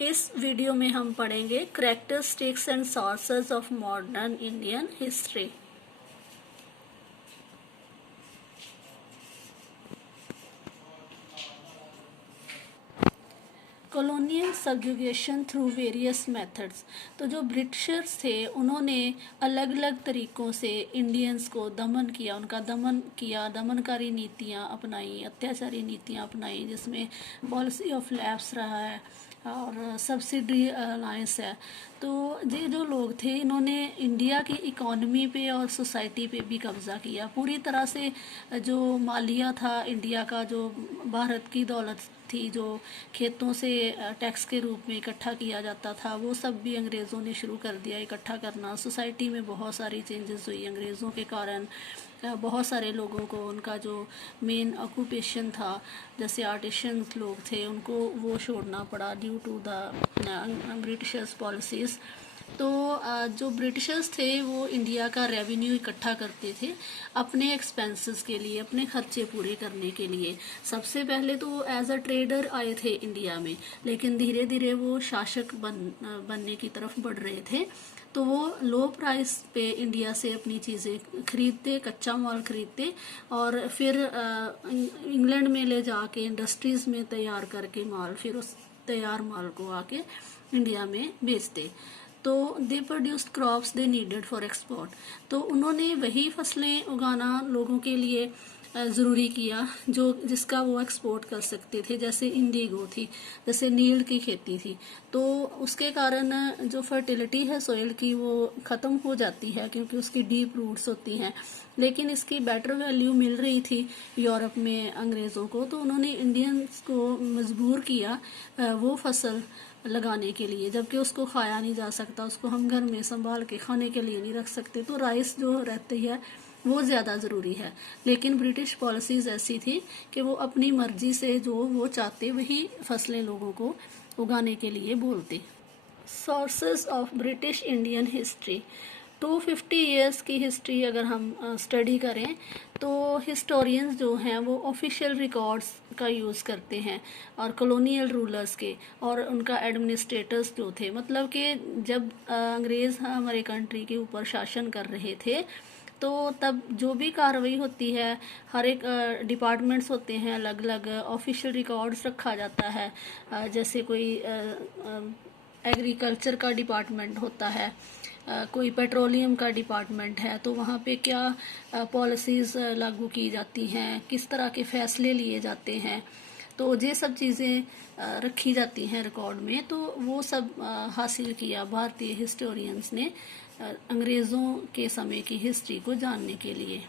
इस वीडियो में हम पढ़ेंगे characteristics and sources of modern Indian history. Colonial subjugation through various methods. तो जो ब्रिटिशर्स थे उन्होंने अलग अलग तरीक़ों से इंडियंस को दमन किया, उनका दमन किया, दमनकारी नीतियाँ अपनाई, अत्याचारी नीतियाँ अपनाई, जिसमें पॉलिसी ऑफ लैप्स रहा है और सब्सिडी अलायंस है। तो ये जो लोग थे इन्होंने इंडिया की इकॉनमी पे और सोसाइटी पे भी कब्ज़ा किया पूरी तरह से। जो मालिया था इंडिया का, जो भारत की दौलत थी, जो खेतों से टैक्स के रूप में इकट्ठा किया जाता था, वो सब भी अंग्रेज़ों ने शुरू कर दिया इकट्ठा करना। सोसाइटी में बहुत सारी चेंजेस हुई अंग्रेज़ों के कारण। बहुत सारे लोगों को उनका जो मेन ऑक्यूपेशन था, जैसे आर्टिशंस लोग थे, उनको वो छोड़ना पड़ा due to the Britishers policies. तो जो ब्रिटिशर्स थे वो इंडिया का रेवेन्यू इकट्ठा करते थे अपने एक्सपेंसेस के लिए, अपने खर्चे पूरे करने के लिए। सबसे पहले तो वो एज अ ट्रेडर आए थे इंडिया में, लेकिन धीरे धीरे वो शासक बनने की तरफ बढ़ रहे थे। तो वो लो प्राइस पे इंडिया से अपनी चीज़ें खरीदते, कच्चा माल खरीदते और फिर इंग्लैंड में ले जाके इंडस्ट्रीज़ में तैयार करके माल, फिर उस तैयार माल को आके इंडिया में बेचते। तो दे produced crops they needed for export. तो उन्होंने वही फसलें उगाना लोगों के लिए ज़रूरी किया जो जिसका वो एक्सपोर्ट कर सकते थे। जैसे इंडिगो थी, जैसे नील की खेती थी, तो उसके कारण जो फर्टिलिटी है सोइल की वो ख़त्म हो जाती है क्योंकि उसकी डीप रूट्स होती हैं। लेकिन इसकी बेटर वैल्यू मिल रही थी यूरोप में अंग्रेज़ों को, तो उन्होंने इंडियंस को मजबूर किया वो फसल लगाने के लिए, जबकि उसको खाया नहीं जा सकता, उसको हम घर में संभाल के खाने के लिए नहीं रख सकते। तो राइस जो रहती है वो ज़्यादा ज़रूरी है। लेकिन ब्रिटिश पॉलिसीज़ ऐसी थी कि वो अपनी मर्जी से जो वो चाहते वही फसलें लोगों को उगाने के लिए बोलते। Sources of British Indian history. 250 years की हिस्ट्री अगर हम स्टडी करें तो हिस्टोरियंस जो हैं वो ऑफिशियल रिकॉर्ड्स का यूज़ करते हैं और कॉलोनियल रूलर्स के और उनका एडमिनिस्ट्रेटर्स जो थे, मतलब कि जब अंग्रेज़ हमारे कंट्री के ऊपर शासन कर रहे थे तो तब जो भी कार्रवाई होती है, हर एक डिपार्टमेंट्स होते हैं अलग अलग, ऑफिशियल रिकॉर्ड्स रखा जाता है। जैसे कोई एग्रीकल्चर का डिपार्टमेंट होता है, कोई पेट्रोलियम का डिपार्टमेंट है, तो वहाँ पे क्या पॉलिसीज़ लागू की जाती हैं, किस तरह के फ़ैसले लिए जाते हैं, तो ये सब चीज़ें रखी जाती हैं रिकॉर्ड में। तो वो सब हासिल किया भारतीय हिस्टोरियंस ने अंग्रेज़ों के समय की हिस्ट्री को जानने के लिए।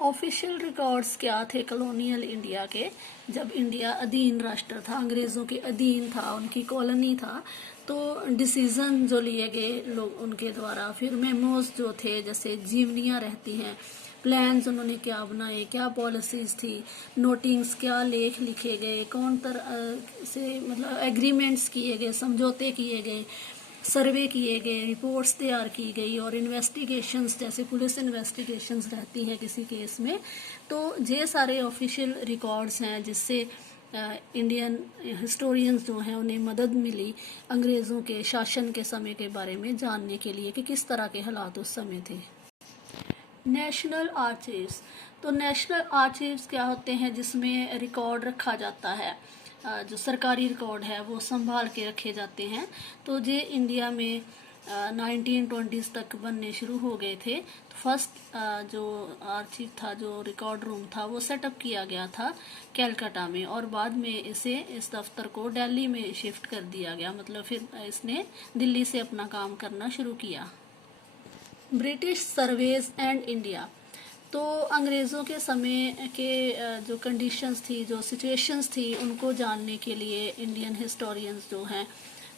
ऑफिशियल रिकॉर्ड्स क्या थे कॉलोनियल इंडिया के? जब इंडिया अधीन राष्ट्र था, अंग्रेज़ों के अधीन था, उनकी कॉलोनी था, तो डिसीज़न जो लिए गए लोग उनके द्वारा, फिर मेमोज जो थे, जैसे जीवनियाँ रहती हैं, प्लान्स उन्होंने क्या बनाए, क्या पॉलिसीज़ थी, नोटिंग्स क्या लेख लिखे गए, कौन तरह से मतलब एग्रीमेंट्स किए गए, समझौते किए गए, सर्वे किए गए, रिपोर्ट्स तैयार की गई और इन्वेस्टिगेशंस, जैसे पुलिस इन्वेस्टिगेशंस रहती है किसी केस में। तो ये सारे ऑफिशियल रिकॉर्ड्स हैं जिससे इंडियन हिस्टोरियंस जो हैं उन्हें मदद मिली अंग्रेज़ों के शासन के समय के बारे में जानने के लिए कि किस तरह के हालात उस समय थे। National archives. तो नेशनल आर्चीव्स क्या होते हैं? जिसमें रिकॉर्ड रखा जाता है, जो सरकारी रिकॉर्ड है वो संभाल के रखे जाते हैं। तो ये इंडिया में 1920s तक बनने शुरू हो गए थे। तो फर्स्ट जो आर्चीव था, जो रिकॉर्ड रूम था, वो सेटअप किया गया था कैलकाटा में और बाद में इस दफ्तर को दिल्ली में शिफ्ट कर दिया गया, मतलब फिर इसने दिल्ली से अपना काम करना शुरू किया। British surveys and India. तो अंग्रेज़ों के समय के जो कंडीशंस थी, जो सिचुएशंस थी, उनको जानने के लिए इंडियन हिस्टोरियंस जो हैं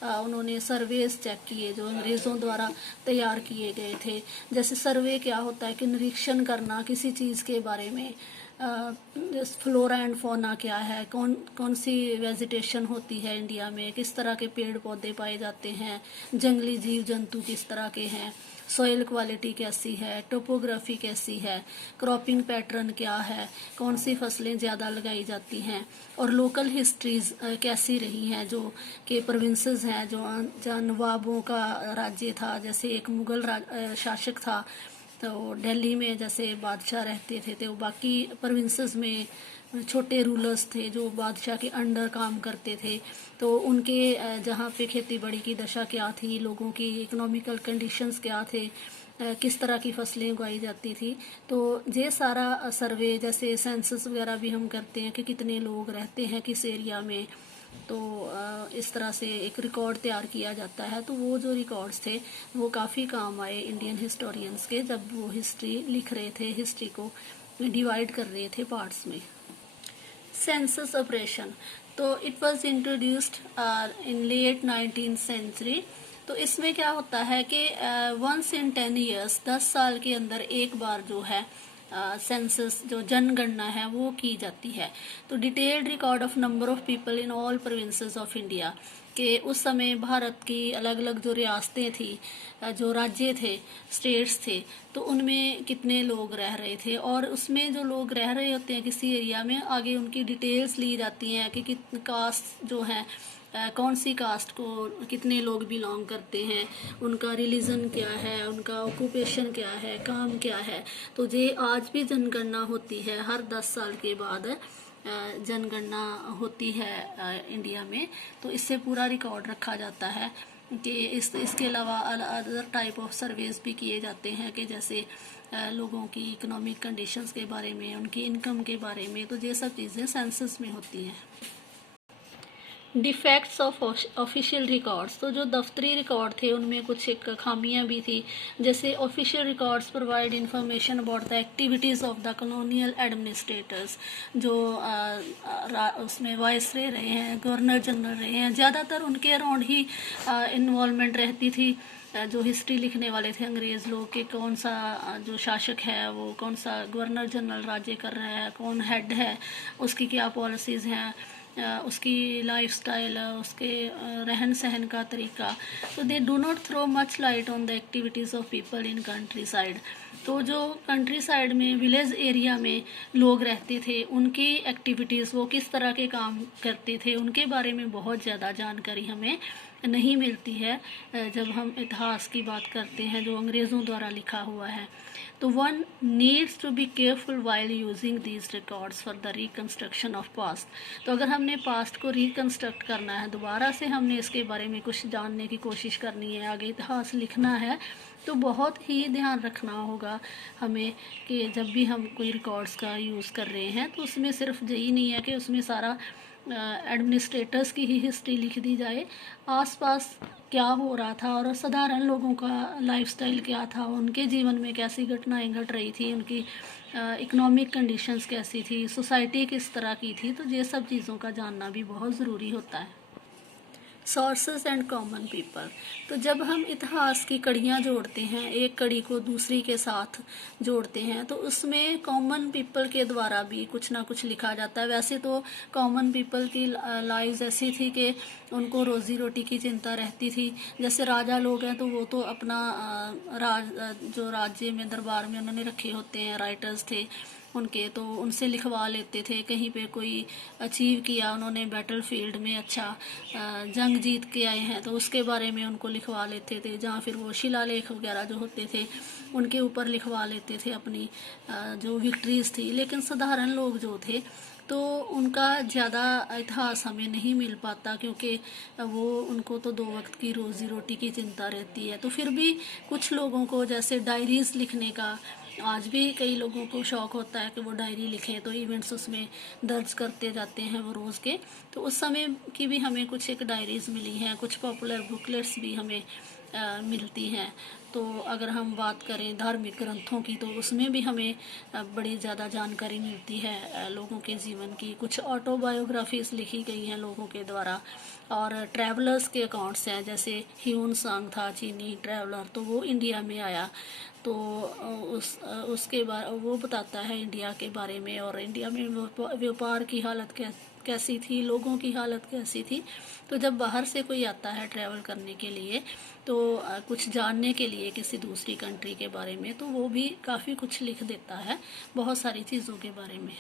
उन्होंने सर्वेस चेक किए जो अंग्रेज़ों द्वारा तैयार किए गए थे। जैसे सर्वे क्या होता है कि निरीक्षण करना किसी चीज़ के बारे में, फ्लोरा एंड फौना क्या है, कौन कौन सी वेजिटेशन होती है इंडिया में, किस तरह के पेड़ पौधे पाए जाते हैं, जंगली जीव जंतु किस तरह के हैं, सॉइल क्वालिटी कैसी है, टोपोग्राफी कैसी है, क्रॉपिंग पैटर्न क्या है, कौन सी फसलें ज़्यादा लगाई जाती हैं, और लोकल हिस्ट्रीज कैसी रही हैं, जो कि प्रोविंसेस हैं, जो जहाँ नवाबों का राज्य था, जैसे एक मुगल शासक था, तो दिल्ली में जैसे बादशाह रहते थे, तो बाकी प्रोविंसेस में छोटे रूलर्स थे जो बादशाह के अंडर काम करते थे, तो उनके जहाँ पे खेती बाड़ी की दशा क्या थी, लोगों की इकोनॉमिकल कंडीशंस क्या थे, किस तरह की फसलें उगाई जाती थी। तो ये सारा सर्वे, जैसे सेंसस वगैरह भी हम करते हैं कि कितने लोग रहते हैं किस एरिया में, तो इस तरह से एक रिकॉर्ड तैयार किया जाता है। तो वो जो रिकॉर्ड्स थे वो काफ़ी काम आए इंडियन हिस्टोरियंस के, जब वो हिस्ट्री लिख रहे थे, हिस्ट्री को डिवाइड कर रहे थे पार्ट्स में। सेंसस ऑपरेशन, तो it was introduced in late 19th century. तो इसमें क्या होता है कि वंस इन 10 ईयर्स, 10 साल के अंदर एक बार जो है सेंसस, जो जनगणना है वो की जाती है। तो detailed record of number of people in all provinces of India, कि उस समय भारत की अलग अलग जो रियासतें थी, जो राज्य थे, स्टेट्स थे, तो उनमें कितने लोग रह रहे थे, और उसमें जो लोग रह रहे होते हैं किसी एरिया में, आगे उनकी डिटेल्स ली जाती हैं कि कास्ट जो है, कौन सी कास्ट को कितने लोग बिलोंग करते हैं, उनका रिलीजन क्या है, उनका ऑक्यूपेशन क्या है, काम क्या है। तो ये आज भी जनगणना होती है, हर 10 साल के बाद जनगणना होती है इंडिया में। तो इससे पूरा रिकॉर्ड रखा जाता है कि इसके अलावा अदर टाइप ऑफ सर्वेस भी किए जाते हैं, कि जैसे लोगों की इकोनॉमिक कंडीशंस के बारे में, उनकी इनकम के बारे में। तो ये सब चीज़ें सेंसस में होती हैं। डिफेक्ट्स ऑफ ऑफिशियल रिकॉर्ड्स, तो जो दफ्तरी रिकॉर्ड थे उनमें कुछ एक खामियां भी थी। जैसे official records provide information about the activities of the colonial administrators, जो उसमें वाइसरे रहे हैं, गवर्नर जनरल रहे हैं, ज़्यादातर उनके अराउंड ही इन्वॉल्वमेंट रहती थी। जो हिस्ट्री लिखने वाले थे अंग्रेज़ लोग, के कौन सा जो शासक है, वो कौन सा गवर्नर जनरल राज्य कर रहा है, कौन हेड है, उसकी क्या पॉलिसीज़ हैं, उसकी लाइफस्टाइल, उसके रहन सहन का तरीका। तो they do not throw much light on the activities of people in countryside. तो जो कंट्री साइड में, विलेज एरिया में लोग रहते थे, उनकी एक्टिविटीज़, वो किस तरह के काम करते थे, उनके बारे में बहुत ज़्यादा जानकारी हमें नहीं मिलती है जब हम इतिहास की बात करते हैं जो अंग्रेज़ों द्वारा लिखा हुआ है। तो one needs to be careful while using these records for the reconstruction of past. तो अगर हमने पास्ट को रिकन्स्ट्रक्ट करना है, दोबारा से हमने इसके बारे में कुछ जानने की कोशिश करनी है, आगे इतिहास लिखना है, तो बहुत ही ध्यान रखना होगा हमें कि जब भी हम कोई रिकॉर्ड्स का यूज़ कर रहे हैं, तो उसमें सिर्फ यही नहीं है कि उसमें सारा एडमिनिस्ट्रेटर्स की ही हिस्ट्री लिख दी जाए, आसपास क्या हो रहा था और साधारण लोगों का लाइफस्टाइल क्या था, उनके जीवन में कैसी घटनाएं घट रही थी, उनकी इकोनॉमिक कंडीशंस कैसी थी, सोसाइटी किस तरह की थी। तो ये सब चीज़ों का जानना भी बहुत ज़रूरी होता है। सोर्सेस एंड कॉमन पीपल, तो जब हम इतिहास की कड़ियाँ जोड़ते हैं, एक कड़ी को दूसरी के साथ जोड़ते हैं, तो उसमें कॉमन पीपल के द्वारा भी कुछ ना कुछ लिखा जाता है। वैसे तो कॉमन पीपल की लाइव्स ऐसी थी कि उनको रोज़ी रोटी की चिंता रहती थी। जैसे राजा लोग हैं तो वो तो अपना जो राज्य में दरबार में उन्होंने रखे होते हैं, राइटर्स थे उनके, तो उनसे लिखवा लेते थे। कहीं पे कोई अचीव किया उन्होंने बैटल फील्ड में, अच्छा जंग जीत के आए हैं, तो उसके बारे में उनको लिखवा लेते थे। जहाँ फिर वो शिलालेख वगैरह जो होते थे उनके ऊपर लिखवा लेते थे अपनी जो विक्ट्रीज थी। लेकिन साधारण लोग जो थे तो उनका ज़्यादा इतिहास हमें नहीं मिल पाता, क्योंकि वो उनको तो 2 वक्त की रोज़ी रोटी की चिंता रहती है। तो फिर भी कुछ लोगों को, जैसे डायरीज़ लिखने का, आज भी कई लोगों को शौक़ होता है कि वो डायरी लिखें, तो इवेंट्स उसमें दर्ज करते जाते हैं वो रोज़ के। तो उस समय की भी हमें कुछ एक डायरीज़ मिली हैं, कुछ पॉपुलर बुकलेट्स भी हमें मिलती हैं। तो अगर हम बात करें धार्मिक ग्रंथों की, तो उसमें भी हमें बड़ी ज़्यादा जानकारी मिलती है लोगों के जीवन की। कुछ ऑटोबायोग्राफीज लिखी गई हैं लोगों के द्वारा, और ट्रैवलर्स के अकाउंट्स हैं, जैसे ह्यून सांग था चीनी ट्रैवलर, तो वो इंडिया में आया, तो उसके बारे वो बताता है इंडिया के बारे में, और इंडिया में व्यापार की हालत कैसी थी, लोगों की हालत कैसी थी। तो जब बाहर से कोई आता है ट्रैवल करने के लिए, तो कुछ जानने के लिए किसी दूसरी कंट्री के बारे में, तो वो भी काफ़ी कुछ लिख देता है बहुत सारी चीज़ों के बारे में।